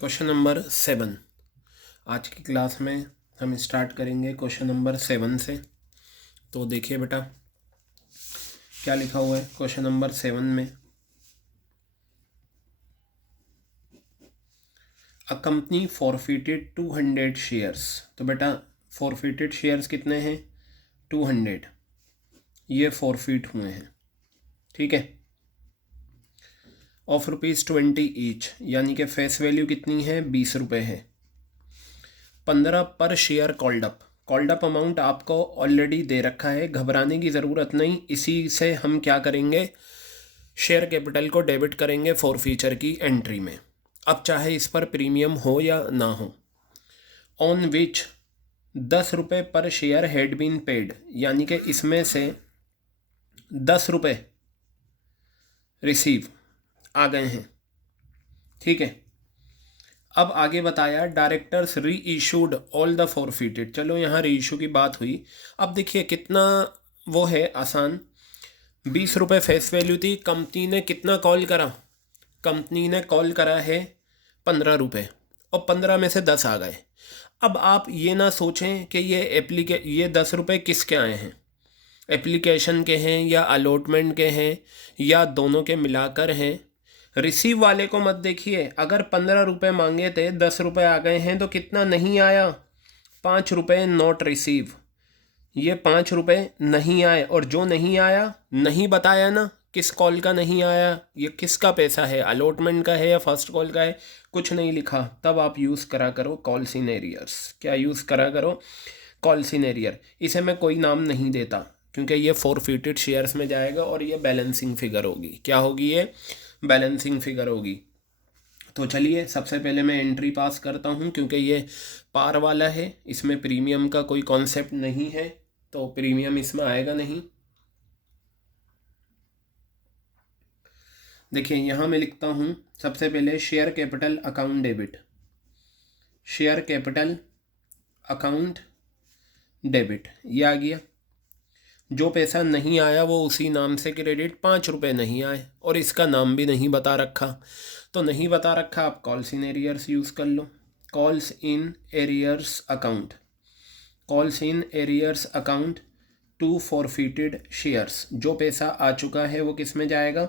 Question number 7। आज की class में हम स्टार्ट करेंगे क्वेश्चन नंबर 7 से। तो देखिए बेटा क्या लिखा हुआ है क्वेश्चन नंबर 7 में। A company forfeited 200 shares. तो बेटा फॉरफिटेड शेयर्स कितने हैं? 200। ये फॉरफिट हुए हैं, ठीक है, ऑफ ₹20 ईच, यानी कि फेस वैल्यू कितनी है? 20 रुपये है। 15 पर share called up. Called up amount आपको ऑलरेडी दे रखा है, घबराने की ज़रूरत नहीं। इसी से हम क्या करेंगे, शेयर कैपिटल को डेबिट करेंगे फॉर फ्यूचर की एंट्री में। अब चाहे इस पर प्रीमियम हो या ना हो। ऑन विच 10 रुपये per share had been paid, यानी कि इसमें से 10 रुपये रिसीव आ गए हैं, ठीक है। अब आगे बताया डायरेक्टर्स री इशूड ऑल द फॉरफिटेड। चलो यहाँ री इशू की बात हुई। अब देखिए कितना वो है आसान। 20 रुपये फेस वैल्यू थी। कंपनी ने कितना कॉल करा? कंपनी ने कॉल करा है 15 रुपये, और 15 में से 10 आ गए। अब आप ये ना सोचें कि ये 10 रुपये किसके आए हैं, एप्लीकेशन के हैं या अलॉटमेंट के हैं या दोनों के मिलाकर हैं। रिसीव वाले को मत देखिए। अगर 15 रुपये मांगे थे, 10 रुपये आ गए हैं, तो कितना नहीं आया? 5 रुपये नॉट रिसीव। ये 5 रुपये नहीं आए, और जो नहीं आया नहीं बताया ना किस कॉल का नहीं आया, ये किसका पैसा है, अलॉटमेंट का है या फर्स्ट कॉल का है, कुछ नहीं लिखा। तब आप यूज़ करा करो कॉल सीनेरियर्स। क्या यूज़ करा करो? कॉल सीनेरियर। इसे मैं कोई नाम नहीं देता क्योंकि ये फॉरफिटेड शेयर्स में जाएगा और ये बैलेंसिंग फिगर होगी। क्या होगी? ये बैलेंसिंग फिगर होगी। तो चलिए सबसे पहले मैं एंट्री पास करता हूँ, क्योंकि ये पार वाला है, इसमें प्रीमियम का कोई कॉन्सेप्ट नहीं है, तो प्रीमियम इसमें आएगा नहीं। देखिए यहाँ मैं लिखता हूँ सबसे पहले share capital account debit. Share capital account debit, ये आ गया। जो पैसा नहीं आया वो उसी नाम से क्रेडिट। 5 रुपये नहीं आए, और इसका नाम भी नहीं बता रखा। तो नहीं बता रखा, आप कॉल्स इन एरियर्स यूज़ कर लो। Calls in arrears account, calls in arrears account to forfeited shares. जो पैसा आ चुका है वो किस में जाएगा?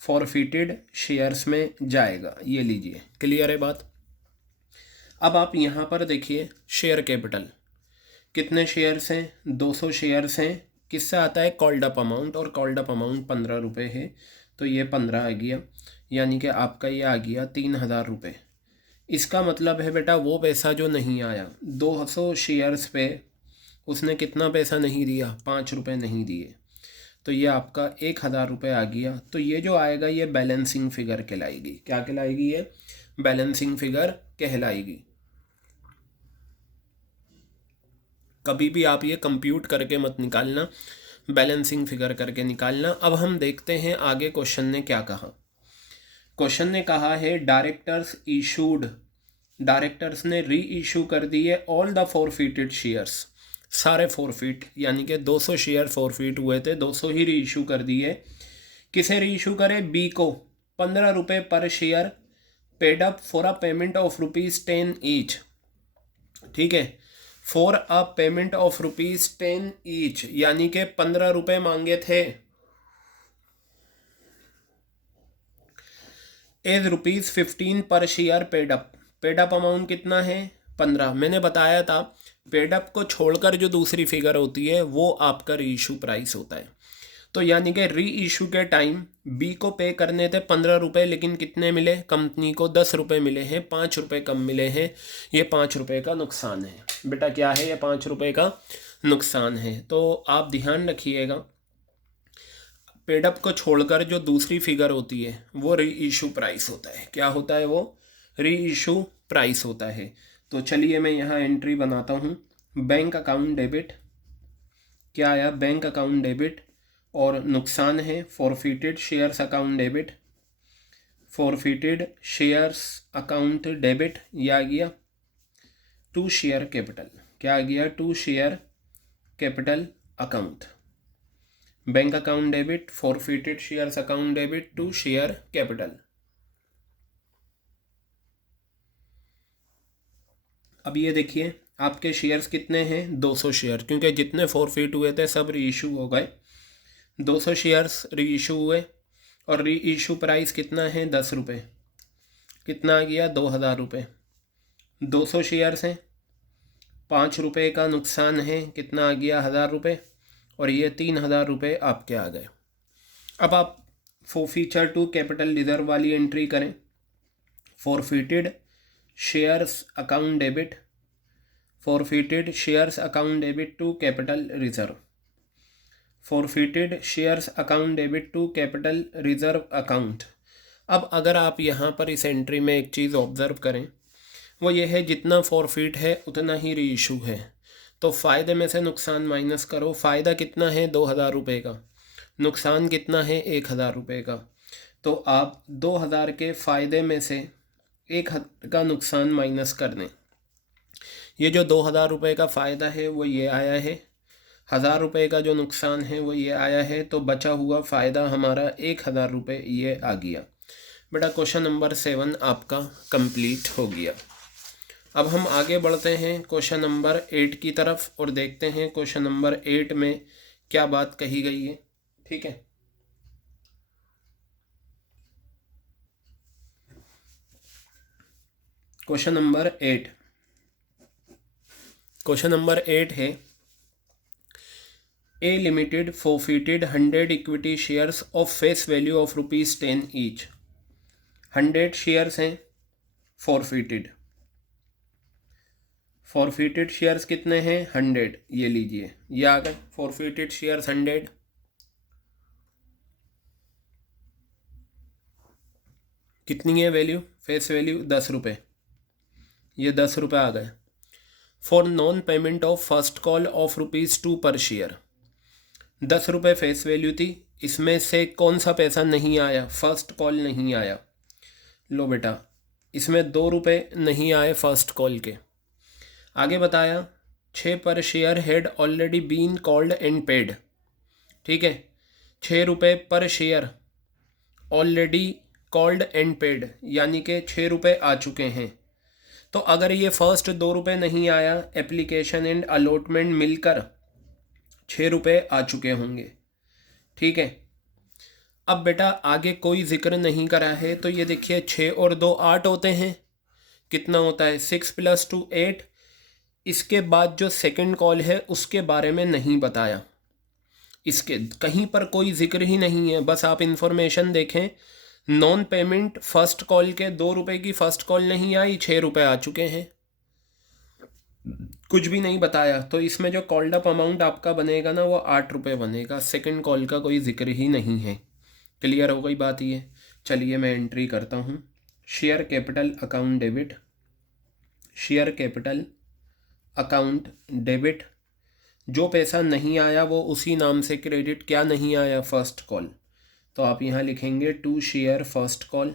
फॉरफिटेड शेयर्स में जाएगा। ये लीजिए, क्लियर है बात। अब आप यहाँ पर देखिए शेयर कैपिटल कितने शेयर्स हैं? 200 शेयर्स हैं। किससे आता है? कॉल्ड अप अमाउंट, और कॉल्ड अप अमाउंट 15 रुपये है, तो ये 15 आ गया, यानी कि आपका ये आ गया 3000 रुपये। इसका मतलब है बेटा वो पैसा जो नहीं आया, 200 शेयर्स पे उसने कितना पैसा नहीं दिया? 5 रुपये नहीं दिए, तो ये आपका 1000 रुपये आ गया। तो ये जो आएगा ये बैलेंसिंग फिगर कहलाएगी। क्या कहलाएगी? ये बैलेंसिंग फिगर कहलाएगी। कभी भी आप ये कंप्यूट करके मत निकालना, बैलेंसिंग फिगर करके निकालना। अब हम देखते हैं आगे क्वेश्चन ने क्या कहा। क्वेश्चन ने कहा है डायरेक्टर्स ने री इशू कर दिए ऑल द फॉरफिटेड शेयर्स। सारे फॉरफिट, यानी कि 200 शेयर फॉरफिट हुए थे, 200 ही री इशू कर दिए। किसे री इशू करे? बी को। 15 रुपये per share, paid up for a payment of ₹10 each, ठीक है, for a payment of ₹10 each, यानी कि 15 रुपये मांगे थे। एज ₹15 पर share paid up. Paid up amount कितना है? 15। मैंने बताया था पेड अप को छोड़कर जो दूसरी फिगर होती है वो आपका री इशू प्राइस होता है। तो यानी कि री इशू के टाइम बी को पे करने थे 15 रुपये, लेकिन कितने मिले? कंपनी को 10 रुपये मिले हैं, 5 रुपये कम मिले हैं। ये 5 रुपये का नुकसान है बेटा। क्या है? ये 5 रुपये का नुकसान है। तो आप ध्यान रखिएगा, पेडअप को छोड़कर जो दूसरी फिगर होती है वो री इशू प्राइस होता है। क्या होता है? वो री इशू प्राइस होता है। तो चलिए मैं यहाँ एंट्री बनाता हूँ। बैंक अकाउंट डेबिट, क्या आया? बैंक अकाउंट डेबिट, और नुकसान है forfeited shares account debit. Forfeited shares account debit, ये आ गया। टू शेयर कैपिटल, क्या आ गया? To share capital account. Bank account debit, forfeited shares account debit to share capital. अब ये देखिए आपके शेयर्स कितने हैं, 200 शेयर, क्योंकि जितने फॉरफिट हुए थे सब री इशू हो गए। 200 शेयर्स री इशू हुए और री इशू प्राइस कितना है, 10 रुपये। कितना आ गया, 2000 रुपये। 200 शेयर्स हैं, 5 रुपये का नुकसान है, कितना आ गया, 1000 रुपये। और ये 3000 रुपये आपके आ गए। अब आप फॉरफीचर टू कैपिटल रिजर्व वाली एंट्री करें। Forfeited shares account debit, forfeited shares account debit to capital reserve, forfeited shares account debit to capital reserve account. अब अगर आप यहाँ पर इस एंट्री में एक चीज़ ऑब्जर्व करें, वो ये है जितना फॉरफिट है उतना ही री इशू है। तो फ़ायदे में से नुकसान माइनस करो। फ़ायदा कितना है, 2000 रुपये का। नुकसान कितना है, 1000 रुपये का। तो आप 2000 के फ़ायदे में से 1000 का नुकसान माइनस कर दें। ये जो 2000 रुपये का फ़ायदा है वो ये आया है, 1000 रुपये का जो नुकसान है वो ये आया है, तो बचा हुआ फ़ायदा हमारा 1000 रुपये ये आ गया। बेटा क्वेश्चन नंबर 7 आपका कंप्लीट हो गया। अब हम आगे बढ़ते हैं क्वेश्चन नंबर 8 की तरफ और देखते हैं क्वेश्चन नंबर 8 में क्या बात कही गई है। ठीक है, क्वेश्चन नंबर 8। क्वेश्चन नंबर 8 है, A limited forfeited 100 equity shares of face value of ₹10 each. 100 shares हैं फॉरफिटेड। फॉरफिटेड शेयर्स कितने हैं, 100। ये लीजिए, ये आ गए फॉरफिटेड शेयर्स 100। कितनी है वैल्यू, फेस वैल्यू 10 रुपये। ये 10 रुपये आ गए। For non payment of first call of ₹2 per share. 10 रुपये फेस वैल्यू थी, इसमें से कौन सा पैसा नहीं आया, फर्स्ट कॉल नहीं आया। लो बेटा, इसमें 2 रुपये नहीं आए फर्स्ट कॉल के। आगे बताया 6 per share had already been called and paid. ठीक है, 6 रुपये per share already called and paid, यानी कि 6 रुपये आ चुके हैं। तो अगर ये फर्स्ट 2 रुपये नहीं आया, एप्लीकेशन एंड अलॉटमेंट मिलकर 6 रुपये आ चुके होंगे। ठीक है, अब बेटा आगे कोई जिक्र नहीं करा है, तो ये देखिए 6 और 2 8 होते हैं। कितना होता है, 6 + 2 8। इसके बाद जो सेकंड कॉल है उसके बारे में नहीं बताया, इसके कहीं पर कोई जिक्र ही नहीं है। बस आप इंफॉर्मेशन देखें, नॉन पेमेंट फर्स्ट कॉल के 2 रुपये की फर्स्ट कॉल नहीं आई, 6 रुपये आ चुके हैं, कुछ भी नहीं बताया। तो इसमें जो कॉल्ड अप अमाउंट आपका बनेगा ना, वो 8 रुपये बनेगा। सेकंड कॉल का कोई जिक्र ही नहीं है। क्लियर हो गई बात ये। चलिए मैं एंट्री करता हूँ, share capital account debit, share capital account debit. जो पैसा नहीं आया वो उसी नाम से क्रेडिट, क्या नहीं आया, फर्स्ट कॉल। तो आप यहाँ लिखेंगे to share first call,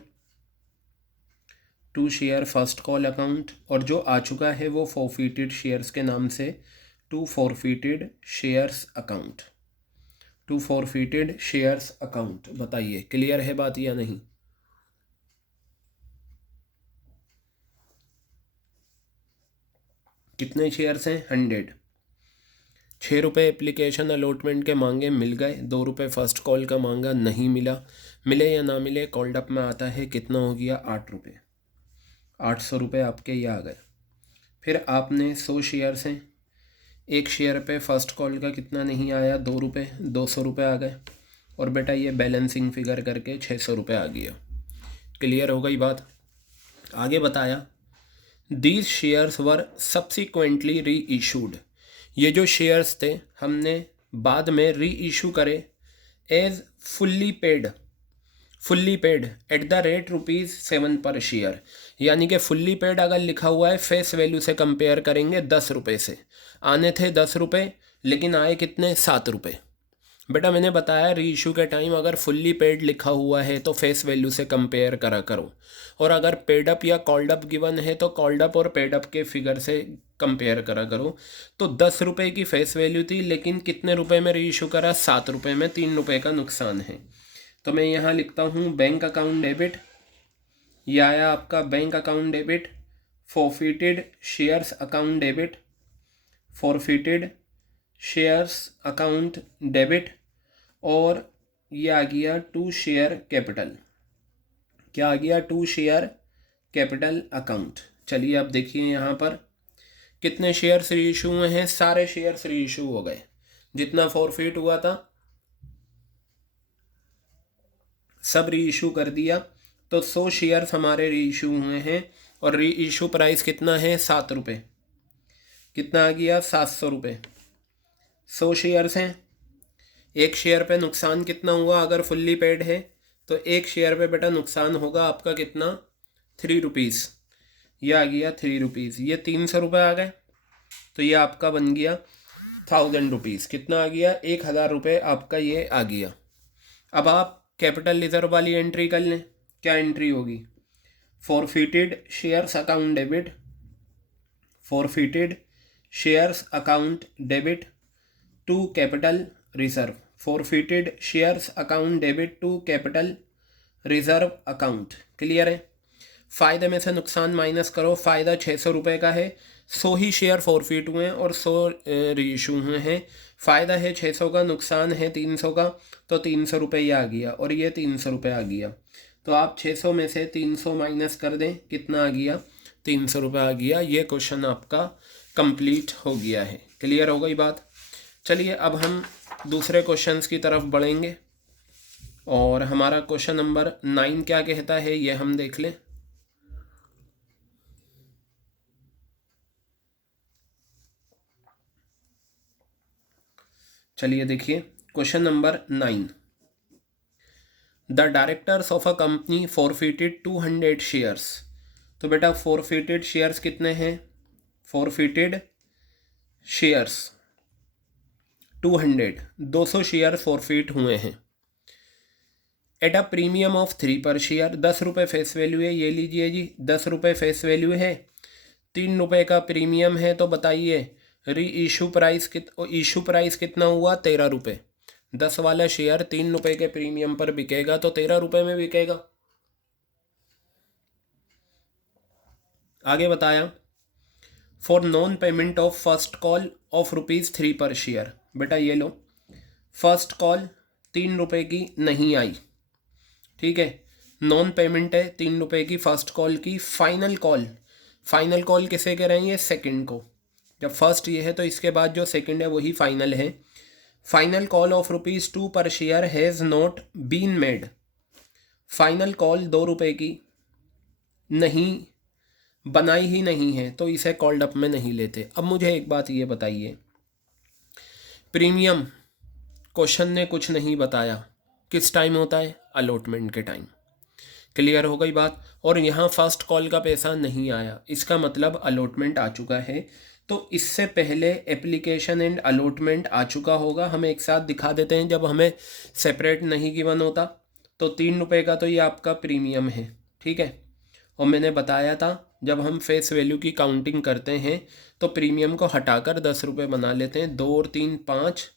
to share first call account. और जो आ चुका है वो फॉरफिटेड शेयर्स के नाम से to forfeited shares account, to forfeited shares account. बताइए क्लियर है बात या नहीं। कितने शेयर्स हैं, 100। 6 रुपये एप्लीकेशन अलॉटमेंट के मांगे, मिल गए। 2 रुपये फर्स्ट कॉल का मांगा, नहीं मिला। मिले या ना मिले, कॉल्ड अप में आता है, कितना हो गया, 8 रुपये। 800 रुपये आपके ये आ गए। फिर आपने 100 शेयर्स हैं, 1 शेयर पे फर्स्ट कॉल का कितना नहीं आया, 2 रुपये, 200 रुपये आ गए। और बेटा ये बैलेंसिंग फिगर करके 600 रुपये आ गया। क्लियर हो गई बात। आगे बताया दीज शेयर्स वर सब्सिक्वेंटली री इशूड। ये जो शेयर्स थे हमने बाद में री इशू करे as fully paid, fully paid at the rate ₹7 per share. यानी कि फुल्ली पेड अगर लिखा हुआ है फेस वैल्यू से कंपेयर करेंगे 10 रुपये से। आने थे 10 रुपये लेकिन आए कितने, 7 रुपये। बेटा मैंने बताया री इशू के टाइम अगर फुल्ली पेड लिखा हुआ है तो फेस वैल्यू से कंपेयर करा करो, और अगर पेड अप या कॉल्ड अप गिवन है तो कॉल्ड अप और पेड अप के फिगर से कंपेयर करा करो। तो 10 रुपये की फेस वैल्यू थी लेकिन कितने रुपए में री इशू करा, 7 रुपये में, 3 रुपये का नुकसान है। तो मैं यहाँ लिखता हूँ बैंक अकाउंट डेबिट, यह आया आपका bank account debit. Forfeited shares account debit, forfeited shares account debit, और ये आ गया टू शेयर कैपिटल। क्या आ गया? To share capital account. चलिए अब देखिए यहाँ पर कितने शेयर्स रीइशू हुए हैं। सारे शेयर्स रीइशू हो गए, जितना फॉरफिट हुआ था सब रीइशू कर दिया। तो 100 शेयर्स हमारे रीइशू हुए हैं और रीइशू प्राइस कितना है? 7 रुपये। कितना आ गया? 700 रुपये। 100 शेयर्स हैं। एक शेयर पे नुकसान कितना हुआ? अगर फुल्ली पेड है तो एक शेयर पे बेटा नुकसान होगा आपका कितना? 3 रुपीज़। ये आ गया 3 रुपीज़। ये 300 रुपये आ गए, तो ये आपका बन गया 1000 रुपीज़। कितना आ गया? 1000 रुपये आपका ये आ गया। अब आप कैपिटल रिजर्व वाली एंट्री कर लें। क्या एंट्री होगी? Forfeited shares account debit, forfeited shares account debit to capital reserve, forfeited shares account debit to capital reserve account. Clear है? फ़ायदे में से नुकसान माइनस करो। फ़ायदा 600 रुपये का है, 100 ही शेयर फॉरफिट हुए हैं और 100 रीइशू हुए हैं। फ़ायदा है 600 का, नुकसान है 300 का, तो 300 रुपये ये आ गया और ये 300 रुपये आ गया। तो आप 600 में से 300 माइनस कर दें, कितना आ गया? 300 रुपये आ गया। ये क्वेश्चन आपका कंप्लीट हो गया है। क्लियर हो गई बात? चलिए अब हम दूसरे क्वेश्चंस की तरफ बढ़ेंगे और हमारा क्वेश्चन नंबर 9 क्या कहता है ये हम देख लें। चलिए देखिए question number 9। The directors of a company forfeited 200 shares. तो बेटा फॉरफिटेड शेयर्स कितने हैं? फॉरफिटेड शेयर्स 200 शेयर फॉरफिट हुए हैं। एट अ प्रीमियम ऑफ 3 पर शेयर। 10 रुपये फेस वैल्यू है, ये लीजिए जी 10 रुपये फेस वैल्यू है, 3 रुपये का प्रीमियम है। तो बताइए री इशू प्राइस इशू प्राइस कितना हुआ? 13 रुपये। 10 वाला शेयर 3 रुपये के प्रीमियम पर बिकेगा तो 13 रुपये में बिकेगा। आगे बताया for non payment of first call of ₹3 पर शेयर। बेटा ये लो, फर्स्ट कॉल 3 रुपये की नहीं आई, ठीक है, नॉन पेमेंट है 3 रुपये की फर्स्ट कॉल की। फाइनल कॉल, फाइनल कॉल किसे कह रहे हैं? ये सेकंड को। जब फर्स्ट ये है तो इसके बाद जो सेकंड है वही फाइनल है। Final call of ₹2 per share has not been made. Final call 2 रुपये की नहीं बनाई ही नहीं है तो इसे कॉल्ड अप में नहीं लेते। अब मुझे एक बात ये बताइए, प्रीमियम क्वेश्चन ने कुछ नहीं बताया, किस टाइम होता है? अलॉटमेंट के टाइम। क्लियर हो गई बात? और यहाँ फर्स्ट कॉल का पैसा नहीं आया, इसका मतलब अलॉटमेंट आ चुका है। तो इससे पहले एप्लीकेशन एंड अलॉटमेंट आ चुका होगा। हम एक साथ दिखा देते हैं जब हमें सेपरेट नहीं गिवन होता। तो 3 रुपये का तो ये आपका प्रीमियम है, ठीक है। और मैंने बताया था जब हम फेस वैल्यू की काउंटिंग करते हैं तो प्रीमियम को हटाकर 10 रुपये बना लेते हैं, 2 और 3 5।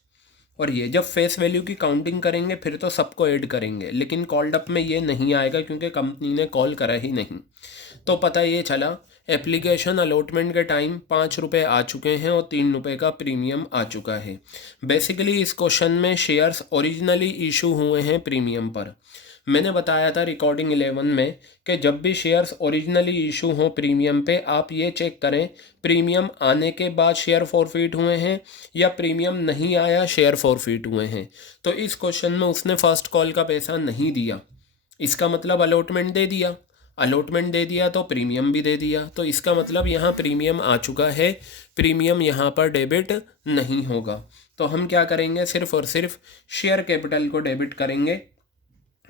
और ये जब फेस वैल्यू की काउंटिंग करेंगे फिर तो सबको ऐड करेंगे, लेकिन कॉल्ड अप में ये नहीं आएगा क्योंकि कंपनी ने कॉल करा ही नहीं। तो पता ये चला एप्लीकेशन अलॉटमेंट के टाइम 5 रुपये आ चुके हैं और 3 रुपये का प्रीमियम आ चुका है। बेसिकली इस क्वेश्चन में शेयर्स ओरिजिनली इशू हुए हैं प्रीमियम पर। मैंने बताया था रिकॉर्डिंग 11 में कि जब भी शेयर्स ओरिजिनली इशू हों प्रीमियम पे, आप ये चेक करें प्रीमियम आने के बाद शेयर फॉरफिट हुए हैं या प्रीमियम नहीं आया शेयर फॉरफिट हुए हैं। तो इस क्वेश्चन में उसने फर्स्ट कॉल का पैसा नहीं दिया, इसका मतलब अलॉटमेंट दे दिया। अलॉटमेंट दे दिया तो प्रीमियम भी दे दिया, तो इसका मतलब यहाँ प्रीमियम आ चुका है, प्रीमियम यहाँ पर डेबिट नहीं होगा। तो हम क्या करेंगे? सिर्फ और सिर्फ शेयर कैपिटल को डेबिट करेंगे।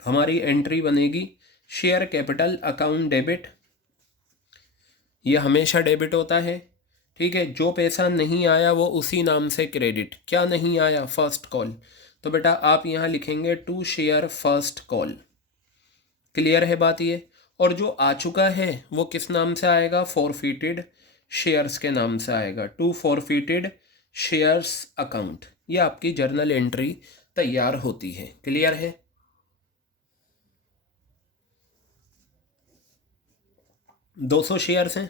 हमारी एंट्री बनेगी शेयर कैपिटल अकाउंट डेबिट। ये हमेशा डेबिट होता है, ठीक है। जो पैसा नहीं आया वो उसी नाम से क्रेडिट। क्या नहीं आया? First call. तो बेटा आप यहाँ लिखेंगे to share first call. Clear है बात ये? और जो आ चुका है वो किस नाम से आएगा? फॉरफिटेड शेयर्स के नाम से आएगा, टू फॉरफिटेड शेयर्स अकाउंट। ये आपकी जर्नल एंट्री तैयार होती है। क्लियर है? 200 शेयर्स हैं,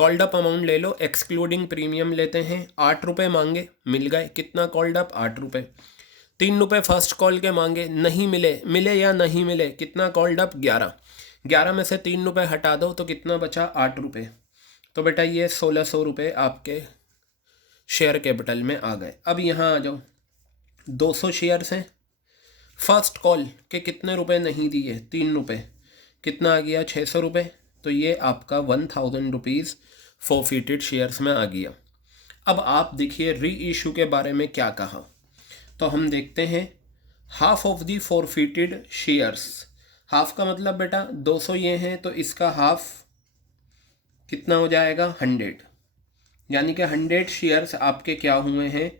कॉल्ड अप अमाउंट ले लो, एक्सक्लूडिंग प्रीमियम लेते हैं। 8 रुपये मांगे, मिल गए। कितना कॉल्ड अप? 8 रुपये। 3 रुपये फर्स्ट कॉल के मांगे, नहीं मिले। मिले या नहीं मिले? कितना कॉल्ड अप? 11। 11 में से 3 रुपये हटा दो तो कितना बचा? 8 रुपये। तो बेटा ये 1600 रुपये आपके शेयर कैपिटल में आ गए। अब यहाँ आ जाओ, 200 शेयर्स हैं। फर्स्ट कॉल के कितने रुपए नहीं दिए? 3 रुपये। कितना आ गया? 600 रुपये। तो ये आपका 1000 रुपीज़ फॉरफिटेड शेयर्स में आ गया। अब आप देखिए री इशू के बारे में क्या कहा। तो हम देखते हैं, half of the forfeited shares. Half का मतलब बेटा 200 ये हैं तो इसका हाफ कितना हो जाएगा? 100। यानी कि 100 शेयर्स आपके क्या हुए हैं?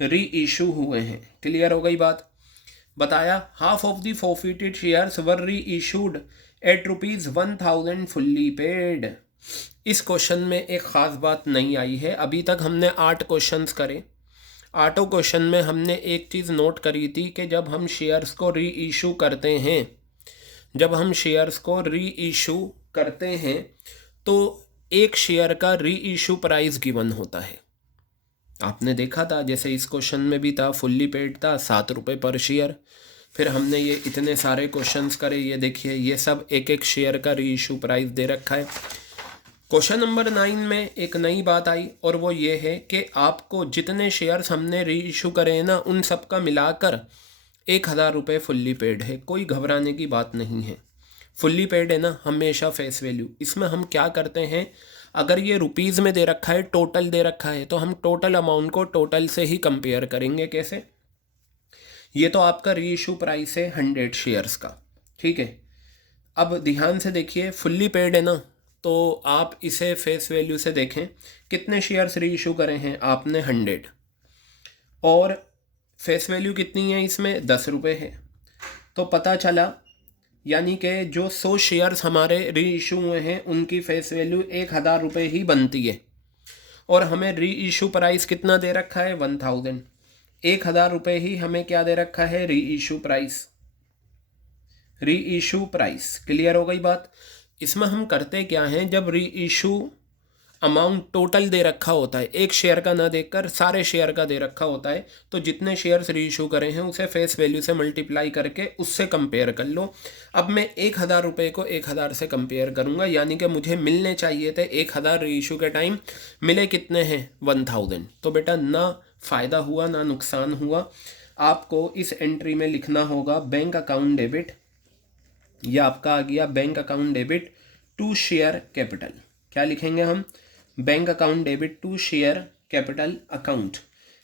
री इशू हुए हैं। क्लियर हो गई बात? बताया half of the forfeited shares were reissued eight ₹1000 fully paid. इस क्वेश्चन में एक ख़ास बात नहीं आई है। अभी तक हमने 8 क्वेश्चंस करे। 8 क्वेश्चन में हमने एक चीज़ नोट करी थी कि जब हम शेयर्स को री इशू करते हैं, तो एक शेयर का री इशू प्राइस गिवन होता है। आपने देखा था, जैसे इस क्वेश्चन में भी था, फुल्ली पेड था 7 रुपये पर शेयर। फिर हमने ये इतने सारे क्वेश्चंस करे, ये देखिए ये सब एक एक शेयर का री इशू प्राइस दे रखा है। क्वेश्चन नंबर 9 में एक नई बात आई और वो ये है कि आपको जितने शेयर्स हमने री इशू करे हैं ना, उन सब का मिलाकर 1000 रुपये फुल्ली पेड है। कोई घबराने की बात नहीं है। फुल्ली पेड है ना, हमेशा फेस वैल्यू। इसमें हम क्या करते हैं, अगर ये रुपीज़ में दे रखा है, टोटल दे रखा है, तो हम टोटल अमाउंट को टोटल से ही कंपेयर करेंगे। कैसे? ये तो आपका री इशू प्राइस है 100 शेयर्स का, ठीक है। अब ध्यान से देखिए, फुल्ली पेड है ना, तो आप इसे फेस वैल्यू से देखें। कितने शेयर्स री इशू करे हैं आपने? 100। और फेस वैल्यू कितनी है इसमें? 10 रुपये है। तो पता चला, यानी कि जो 100 शेयर्स हमारे री इशू हुए हैं उनकी फेस वैल्यू 1000 रुपये ही बनती है। और हमें री इशू प्राइस कितना दे रखा है? 1000। 1000 रुपये ही हमें क्या दे रखा है? री इशू प्राइस। क्लियर हो गई बात? इसमें हम करते क्या हैं, जब री इशू अमाउंट टोटल दे रखा होता है, एक शेयर का ना देकर सारे शेयर का दे रखा होता है, तो जितने शेयर्स री इशू करे हैं उसे फेस वैल्यू से मल्टीप्लाई करके उससे कंपेयर कर लो। अब मैं 1000 रुपये को 1000 से कंपेयर करूंगा, यानी कि मुझे मिलने चाहिए थे 1000 री इशू के टाइम, मिले कितने हैं? 1000। तो बेटा ना फ़ायदा हुआ ना नुकसान हुआ। आपको इस एंट्री में लिखना होगा बैंक अकाउंट डेबिट। यह आपका आ गया bank account debit to share capital. क्या लिखेंगे हम? Bank account debit to share capital account.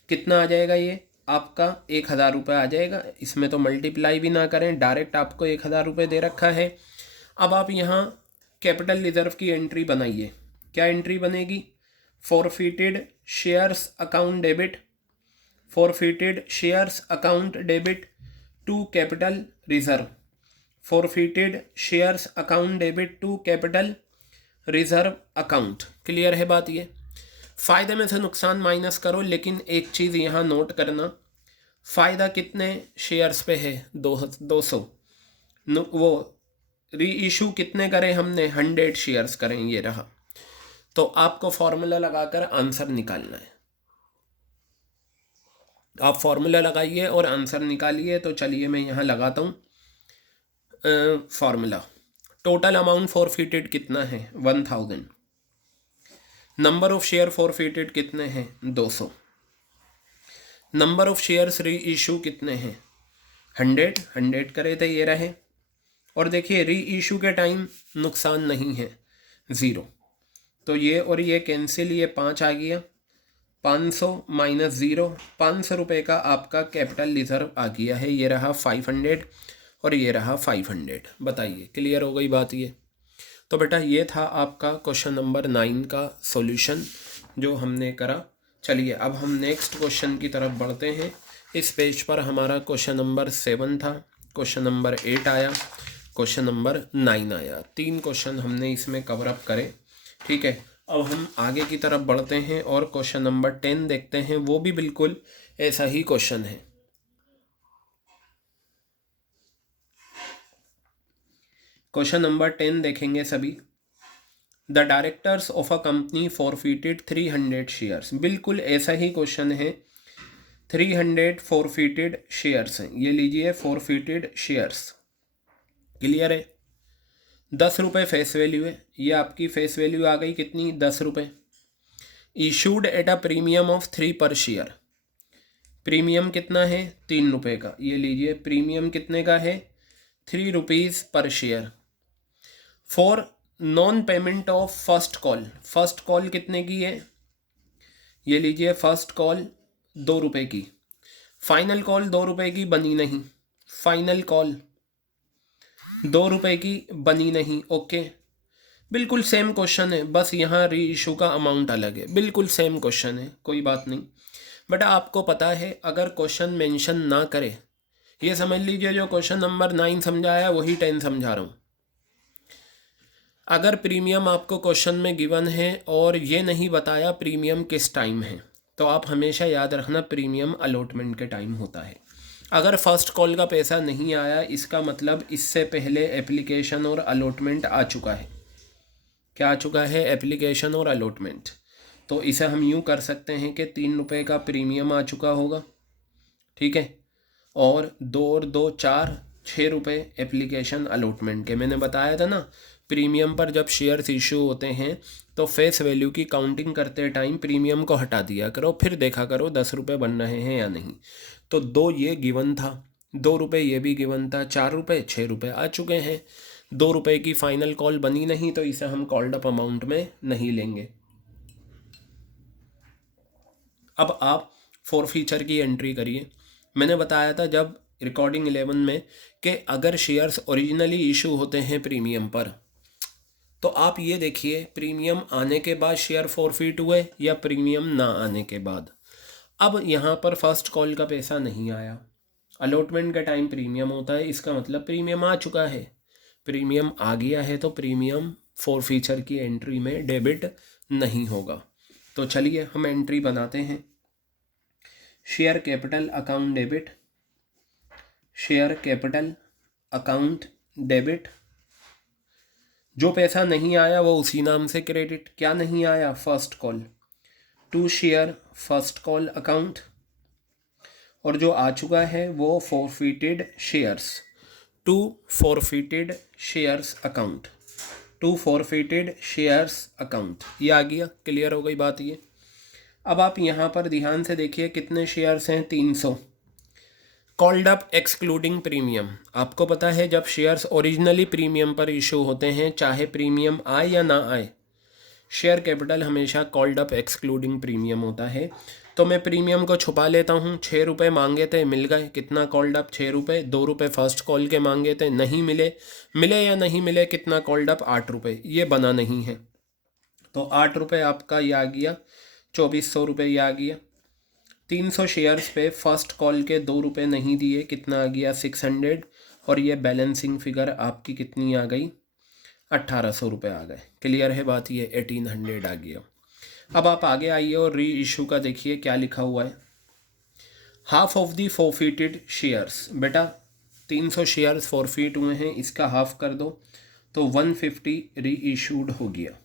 कितना आ जाएगा? ये आपका 1000 रुपये आ जाएगा। इसमें तो मल्टीप्लाई भी ना करें, डायरेक्ट आपको 1000 रुपये दे रखा है। अब आप यहाँ कैपिटल रिजर्व की एंट्री बनाइए। क्या एंट्री बनेगी? Forfeited shares account debit to capital reserve. Forfeited shares account debit to capital reserve account. Clear है बात? ये फ़ायदे में से नुकसान माइनस करो, लेकिन एक चीज़ यहाँ नोट करना, फ़ायदा कितने शेयर्स पे है? 200। वो री इशू कितने करें हमने? 100 शेयर्स करें, ये रहा। तो आपको फॉर्मूला लगाकर आंसर निकालना है। आप फॉर्मूला लगाइए और आंसर निकालिए। तो चलिए मैं यहाँ लगाता हूँ फॉर्मूला। टोटल अमाउंट फॉरफिटेड कितना है? 1000। नंबर ऑफ शेयर फॉरफिटेड कितने हैं? 200। नंबर ऑफ शेयर्स री इशू कितने हैं? 100 करे थे, ये रहे। और देखिए री इशू के टाइम नुकसान नहीं है, 0। तो ये और ये कैंसिल, ये 5 आ गया। 500 माइनस 0, 500 रुपये का आपका कैपिटल रिजर्व आ गया है। ये रहा 500 और ये रहा 500। बताइए क्लियर हो गई बात? ये तो बेटा ये था आपका क्वेश्चन नंबर 9 का सॉल्यूशन जो हमने करा। चलिए अब हम नेक्स्ट क्वेश्चन की तरफ बढ़ते हैं। इस पेज पर हमारा क्वेश्चन नंबर 7 था, क्वेश्चन नंबर 8 आया, क्वेश्चन नंबर 9 आया। 3 क्वेश्चन हमने इसमें कवर अप करे, ठीक है। अब हम आगे की तरफ बढ़ते हैं और क्वेश्चन नंबर 10 देखते हैं। वो भी बिल्कुल ऐसा ही क्वेश्चन है। क्वेश्चन नंबर 10 देखेंगे सभी। The directors of a company forfeited 300 shares, बिल्कुल ऐसा ही क्वेश्चन है। 300 फॉरफिटेड शेयर्स हैं, ये लीजिए फॉरफिटेड शेयर्स। क्लियर है? 10 रुपये फेस वैल्यू है, ये आपकी फेस वैल्यू आ गई कितनी, 10 रुपये। Issued at a premium of 3 पर शेयर, प्रीमियम कितना है, 3 रुपये का, ये लीजिए प्रीमियम कितने का है, 3 रुपीज़ पर share. For non payment of first call, first call कितने की है, ये लीजिए फर्स्ट कॉल 2 रुपये की। फाइनल कॉल 2 रुपये की बनी नहीं, फाइनल कॉल 2 रुपये की बनी नहीं। ओके, बिल्कुल सेम क्वेश्चन है, बस यहाँ री इशू का अमाउंट अलग है, बिल्कुल सेम क्वेश्चन है, कोई बात नहीं। बट आपको पता है अगर क्वेश्चन मेंशन ना करे, ये समझ लीजिए जो क्वेश्चन नंबर 9 समझाया वही 10 समझा रहा हूँ। अगर प्रीमियम आपको क्वेश्चन में गिवन है और ये नहीं बताया प्रीमियम किस टाइम है, तो आप हमेशा याद रखना प्रीमियम अलॉटमेंट के टाइम होता है। अगर फर्स्ट कॉल का पैसा नहीं आया, इसका मतलब इससे पहले एप्लीकेशन और अलॉटमेंट आ चुका है। क्या आ चुका है, एप्लीकेशन और अलॉटमेंट। तो इसे हम यूँ कर सकते हैं कि 3 रुपये का प्रीमियम आ चुका होगा, ठीक है, और 2 और 2 4, 6 रुपये एप्लीकेशन अलॉटमेंट के। मैंने बताया था ना, प्रीमियम पर जब शेयर्स इशू होते हैं तो फेस वैल्यू की काउंटिंग करते टाइम प्रीमियम को हटा दिया करो, फिर देखा करो 10 रुपये बन रहे हैं या नहीं। तो 2 ये गिवन था, 2 रुपये ये भी गिवन था, 4 रुपये 6 रुपये आ चुके हैं। 2 रुपये की फाइनल कॉल बनी नहीं, तो इसे हम कॉल्ड अप अमाउंट में नहीं लेंगे। अब आप फॉर फीचर की एंट्री करिए। मैंने बताया था जब रिकॉर्डिंग 11 में कि अगर शेयर्स ओरिजिनली इशू होते हैं प्रीमियम पर, तो आप ये देखिए प्रीमियम आने के बाद शेयर फॉरफिट हुए या प्रीमियम ना आने के बाद। अब यहाँ पर फर्स्ट कॉल का पैसा नहीं आया, अलॉटमेंट का टाइम प्रीमियम होता है, इसका मतलब प्रीमियम आ चुका है। प्रीमियम आ गया है तो प्रीमियम फॉर फीचर की एंट्री में डेबिट नहीं होगा। तो चलिए हम एंट्री बनाते हैं। Share capital account debit, share capital account debit. जो पैसा नहीं आया वो उसी नाम से क्रेडिट। क्या नहीं आया, first call, to share first call account. और जो आ चुका है वो forfeited shares, to forfeited shares account, to forfeited shares account, ये आ गया। क्लियर हो गई बात ये। अब आप यहाँ पर ध्यान से देखिए कितने शेयर्स हैं, 300। Called up excluding premium. आपको पता है जब शेयर्स ओरिजिनली प्रीमियम पर इशू होते हैं, चाहे प्रीमियम आए या ना आए, शेयर कैपिटल हमेशा कॉल्ड अप एक्सक्लूडिंग प्रीमियम होता है। तो मैं प्रीमियम को छुपा लेता हूँ। 6 रुपये मांगे थे, मिल गए। कितना कॉल्ड अप, 6 रुपये। 2 रुपये फर्स्ट कॉल के मांगे थे, नहीं मिले। मिले या नहीं मिले, कितना कॉल्ड अप, 8 रुपये। ये बना नहीं है, तो 8 रुपये आपका ये आ गया, 2400 रुपये ये आ गया। 300 शेयर्स पे फर्स्ट कॉल के 2 रुपये नहीं दिए, कितना आ गया, 600। और ये बैलेंसिंग फिगर आपकी कितनी आ गई, 1800 रुपये आ गए। क्लियर है बात, ये 1800 आ गया। अब आप आगे आइए और री इशू का देखिए क्या लिखा हुआ है। Half of the forfeited shares, बेटा 300 शेयर्स फॉरफिट हुए हैं, इसका हाफ कर दो तो 150 री इशूड हो गया।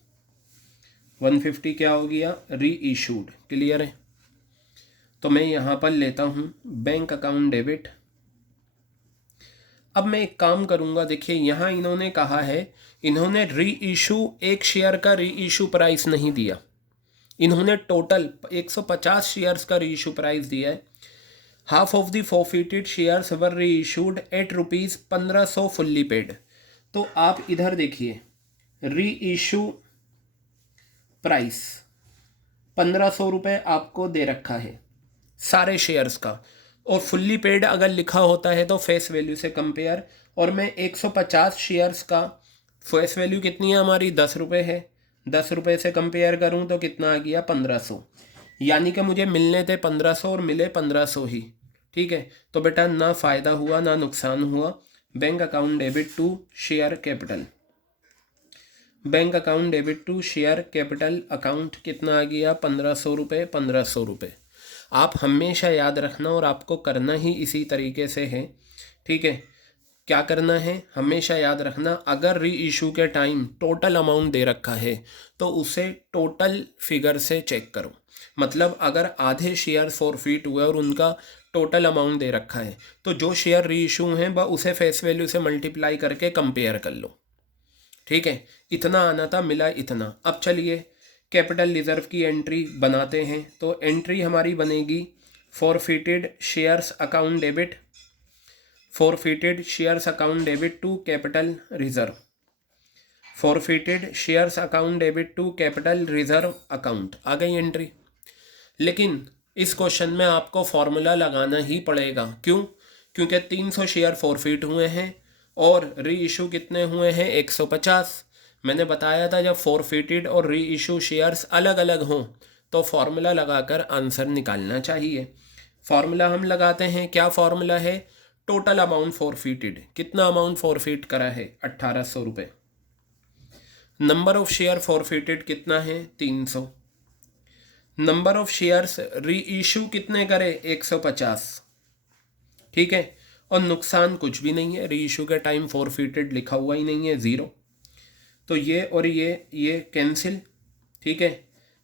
150 क्या हो गया, री इशूड। क्लियर है? तो मैं यहाँ पर लेता हूँ बैंक अकाउंट डेबिट। अब मैं एक काम करूँगा, देखिए यहाँ इन्होंने कहा है, इन्होंने री इशू, एक शेयर का री इशू प्राइस नहीं दिया, इन्होंने टोटल 150 शेयर्स का री इशू प्राइस दिया है। Half of the forfeited shares were reissued at rupees 1500 fully paid. तो आप इधर देखिए, री इशू प्राइस 1500 रुपये आपको दे रखा है सारे शेयर्स का, और फुल्ली पेड अगर लिखा होता है तो फेस वैल्यू से कंपेयर। और मैं 150 शेयर्स का फेस वैल्यू कितनी है हमारी, 10 रुपये है, 10 रुपये से कंपेयर करूं तो कितना आ गया, 1500। यानी कि मुझे मिलने थे 1500 और मिले 1500 ही। ठीक है, तो बेटा ना फ़ायदा हुआ ना नुकसान हुआ। Bank account debit to share capital, bank account debit to share capital account कितना आ गया, 1500 रुपये, 1500 रुपये। आप हमेशा याद रखना और आपको करना ही इसी तरीके से है, ठीक है, क्या करना है, हमेशा याद रखना, अगर री इशू के टाइम टोटल अमाउंट दे रखा है तो उसे टोटल फिगर से चेक करो। मतलब अगर आधे शेयर फॉरफिट हुए और उनका टोटल अमाउंट दे रखा है तो जो शेयर री इशू हैं वह उसे फेस वैल्यू से मल्टीप्लाई करके कंपेयर कर लो। ठीक है, इतना आना था, मिला इतना। अब चलिए कैपिटल रिजर्व की एंट्री बनाते हैं। तो एंट्री हमारी बनेगी forfeited shares account debit, forfeited shares account debit to capital reserve, forfeited shares account debit to capital reserve account, आ गई एंट्री। लेकिन इस क्वेश्चन में आपको फॉर्मूला लगाना ही पड़ेगा। क्यों? क्योंकि 300 शेयर फॉरफिट हुए हैं और री इशू कितने हुए हैं, 150। मैंने बताया था जब फॉरफिटेड और री इशू शेयर्स अलग अलग हों तो फॉर्मूला लगाकर आंसर निकालना चाहिए। फॉर्मूला हम लगाते हैं, क्या फॉर्मूला है, टोटल अमाउंट फॉरफिटेड, कितना अमाउंट फॉरफिट करा है, 1800 रुपये। नंबर ऑफ शेयर फॉरफिटेड कितना है, 300। नंबर ऑफ शेयर्स री इशू कितने करे, 150। ठीक है, और नुकसान कुछ भी नहीं है, री इशू के टाइम फॉरफिटेड लिखा हुआ ही नहीं है, 0। तो ये और ये कैंसिल। ठीक है,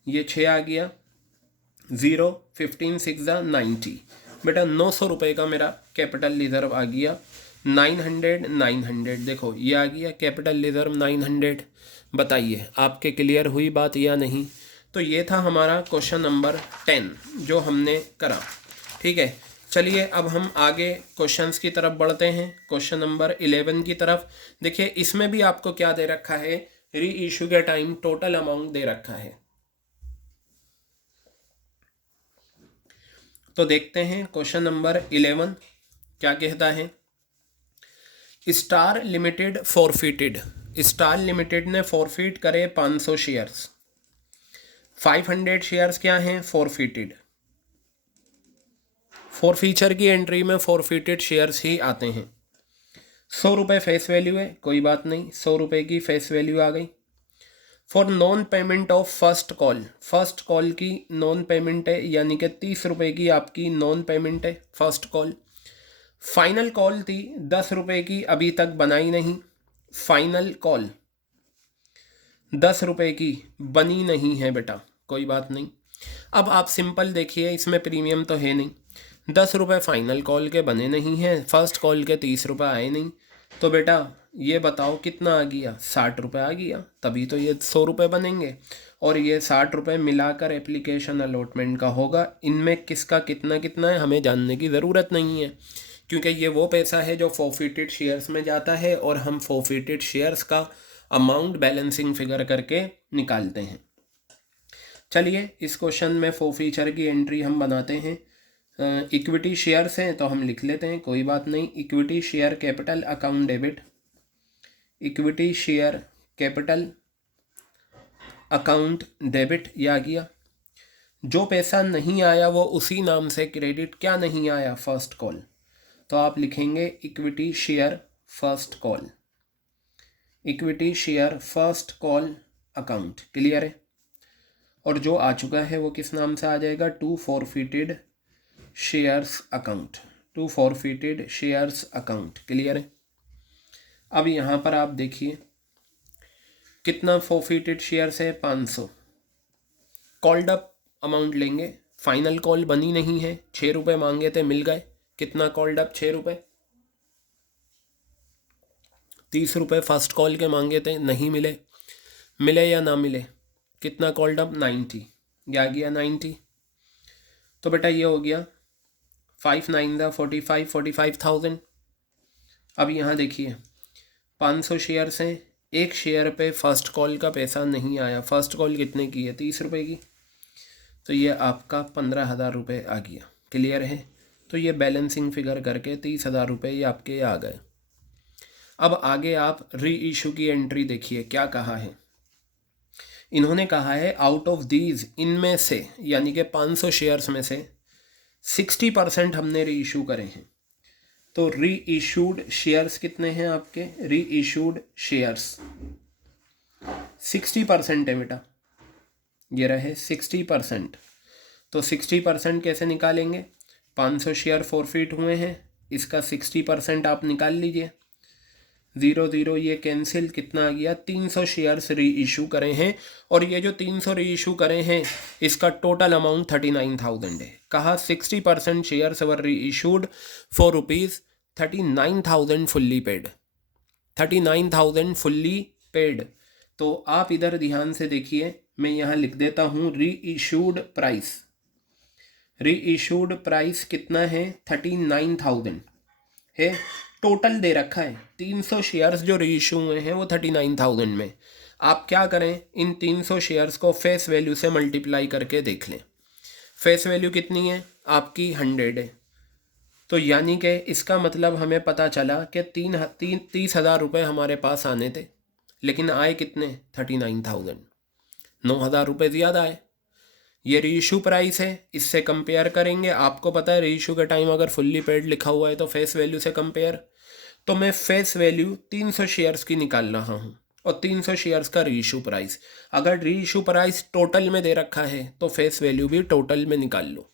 ये 6 आ गया, 0, 15 6 90। बेटा 900 रुपये का मेरा कैपिटल रिजर्व आ गया। 900 देखो ये आ गया कैपिटल रिजर्व 900। बताइए आपके क्लियर हुई बात या नहीं? तो ये था हमारा क्वेश्चन नंबर 10 जो हमने करा। ठीक है, चलिए अब हम आगे क्वेश्चंस की तरफ बढ़ते हैं, क्वेश्चन नंबर 11 की तरफ। देखिए इसमें भी आपको क्या दे रखा है, री इशू के टाइम टोटल अमाउंट दे रखा है। तो देखते हैं क्वेश्चन नंबर 11 क्या कहता है। Star limited forfeited, star limited ने फॉरफिट करे 500 शेयर्स, 500 शेयर्स क्या हैं, फॉरफिटेड। फॉरफीचर की एंट्री में फॉरफिटेड शेयर्स ही आते हैं। 100 रुपये फेस वैल्यू है, कोई बात नहीं, 100 रुपये की फेस वैल्यू आ गई। For non payment of first call, first call की नॉन पेमेंट है, यानी कि 30 रुपये की आपकी नॉन पेमेंट है फर्स्ट कॉल। फाइनल कॉल थी 10 रुपये की, अभी तक बनाई नहीं। फाइनल कॉल 10 रुपये की बनी नहीं है बेटा, कोई बात नहीं। अब आप सिंपल देखिए, इसमें प्रीमियम तो है नहीं, 10 रुपये फाइनल कॉल के बने नहीं हैं, फर्स्ट कॉल के 30 रुपये आए नहीं, तो बेटा ये बताओ कितना आ गया, 60 रुपये आ गया, तभी तो ये 100 रुपये बनेंगे। और ये 60 रुपये मिलाकर एप्लीकेशन अलॉटमेंट का होगा। इनमें किसका कितना कितना है हमें जानने की ज़रूरत नहीं है, क्योंकि ये वो पैसा है जो फॉरफिटेड शेयर्स में जाता है और हम फॉरफिटेड शेयर्स का अमाउंट बैलेंसिंग फिगर करके निकालते हैं। चलिए इस क्वेश्चन में फॉरफीचर की एंट्री हम बनाते हैं। इक्विटी शेयर्स हैं तो हम लिख लेते हैं, कोई बात नहीं। Equity share capital account debit, equity share capital account debit, ये आ गया। जो पैसा नहीं आया वो उसी नाम से क्रेडिट, क्या नहीं आया, फर्स्ट कॉल, तो आप लिखेंगे equity share first call, equity share first call account, clear है। और जो आ चुका है वो किस नाम से आ जाएगा, to forfeited shares account, to forfeited shares account, clear है। अब यहाँ पर आप देखिए कितना फॉरफिटेड शेयर्स है, 500। कॉल्ड अप अमाउंट लेंगे, फाइनल कॉल बनी नहीं है, 6 रुपये मांगे थे मिल गए, कितना कॉल्ड अप, 6 रुपये। 30 रुपये फर्स्ट कॉल के मांगे थे, नहीं मिले, मिले या ना मिले, कितना कॉल्ड अप, 90, या गया 90। तो बेटा ये हो गया 5 9 45, 45,000। अब यहाँ देखिए 500 शेयर्स हैं, एक शेयर पे फर्स्ट कॉल का पैसा नहीं आया, फर्स्ट कॉल कितने की है, 30 रुपये की, तो ये आपका 15,000 रुपये आ गया, क्लियर है। तो ये बैलेंसिंग फिगर करके 30,000 रुपये ये आपके आ गए। अब आगे आप री इशू की एंट्री देखिए क्या कहा है। इन्होंने कहा है आउट ऑफ दीज, इनमें से यानी कि 500 शेयर्स में से 60% हमने री इशू करे हैं। तो री इशूड शेयर्स कितने हैं आपके, री इशूड शेयर्स 60% है बेटा, ये रहे 60%। तो 60% कैसे निकालेंगे, 500 शेयर फॉरफिट हुए हैं, इसका 60% आप निकाल लीजिए, 0 0 ये कैंसिल, कितना आ गया 300 शेयर्स री इशू करे हैं। और ये जो 300 री इशू करे हैं इसका टोटल अमाउंट 39,000 है। कहा 60% शेयर्स वर री issued for ₹39,000 fully paid, 39,000 fully paid. तो आप इधर ध्यान से देखिए, मैं यहाँ लिख देता हूँ री इशूड प्राइस। री इशूड प्राइस कितना है 39,000 है, टोटल दे रखा है 300 शेयर्स जो री इशू हुए हैं वो 39,000 में। आप क्या करें, इन 300 शेयर्स को फेस वैल्यू से मल्टीप्लाई करके देख लें। फेस वैल्यू कितनी है आपकी 100 है, तो यानी कि इसका मतलब हमें पता चला कि 30,000 रुपये हमारे पास आने थे, लेकिन आए कितने 39,000, 9,000 रुपये ज़्यादा आए। ये रीइशू प्राइस है, इससे कंपेयर करेंगे। आपको पता है रीइशू के टाइम अगर फुल्ली पेड लिखा हुआ है तो फेस वैल्यू से कंपेयर, तो मैं फेस वैल्यू 300 शेयर्स की निकाल रहा हूँ और 300 शेयर्स का रीइशू प्राइस। अगर रीइशू प्राइस टोटल में दे रखा है तो फेस वैल्यू भी टोटल में निकाल लो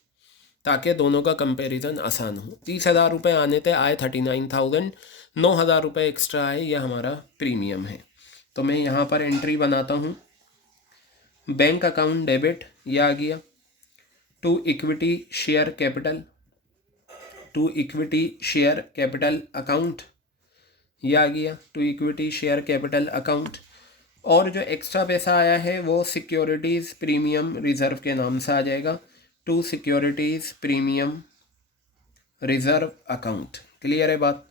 ताकि दोनों का कंपैरिजन आसान हो। 30,000 रुपये आने थे, आए 39,000, 9,000 रुपये एक्स्ट्रा आए, यह हमारा प्रीमियम है। तो मैं यहाँ पर एंट्री बनाता हूँ, बैंक अकाउंट डेबिट, यह आ गया, to equity share capital, to equity share capital account, यह आ गया to equity share capital account. और जो एक्स्ट्रा पैसा आया है वो सिक्योरिटीज़ प्रीमियम रिज़र्व के नाम से आ जाएगा, to securities premium reserve account. Clear है बात?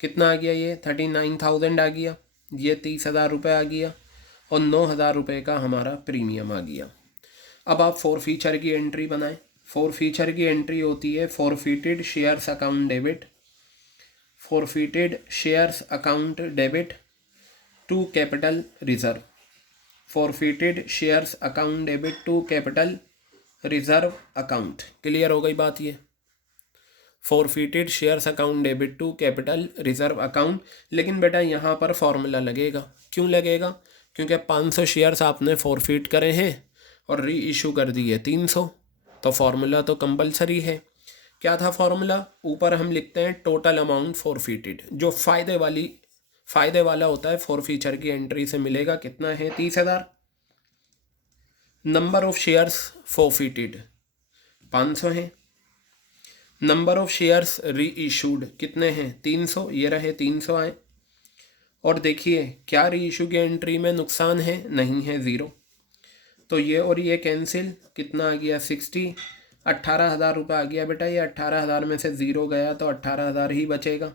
कितना आ गया ये 39,000 आ गया, ये 30,000 रुपये आ गया और 9,000 रुपये का हमारा प्रीमियम आ गया। अब आप फॉर फीचर की एंट्री बनाएं। फॉर फीचर की एंट्री होती है forfeited shares account debit, forfeited shares account debit to capital reserve, forfeited shares account debit to capital reserve account. Clear हो गई बात? ये forfeited shares account debit to capital reserve account. लेकिन बेटा यहाँ पर फॉर्मूला लगेगा। क्यों लगेगा? क्योंकि 500 शेयर्स आपने फॉरफिट करे हैं और री इशू कर दिए 300, तो फॉर्मूला तो कंपलसरी है। क्या था फॉर्मूला? ऊपर हम लिखते हैं टोटल अमाउंट फॉरफिटेड, जो फ़ायदे वाला होता है फॉरफीचर की एंट्री से मिलेगा। कितना है 30,000। नंबर ऑफ शेयर्स फॉरफिटेड 500 हैं। नंबर ऑफ शेयर्स री इशूड कितने हैं 300, ये रहे 300 आए। और देखिए क्या री इशू की एंट्री में नुकसान है? नहीं है, ज़ीरो। तो ये और ये कैंसिल, कितना आ गया 60, 18,000 रुपये आ गया बेटा। ये 18,000 में से ज़ीरो गया तो 18,000 ही बचेगा।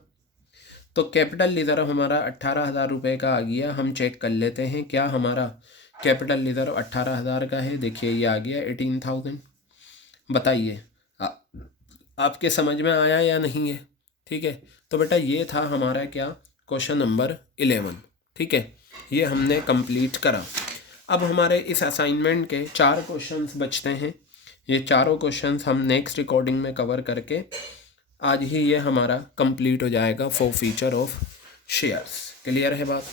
तो कैपिटल रिज़र्व हमारा 18,000 रुपये का आ गया। हम चेक कर लेते हैं क्या हमारा कैपिटल रिज़र्व 18,000 का है। देखिए ये आ गया 18,000। बताइए आपके समझ में आया या नहीं है? ठीक है, तो बेटा ये था हमारा क्या क्वेश्चन नंबर 11। ठीक है, ये हमने कंप्लीट करा। अब हमारे इस असाइनमेंट के 4 क्वेश्चंस बचते हैं। ये चारों क्वेश्चंस हम नेक्स्ट रिकॉर्डिंग में कवर करके आज ही ये हमारा कंप्लीट हो जाएगा for feature of shares. Clear है बात?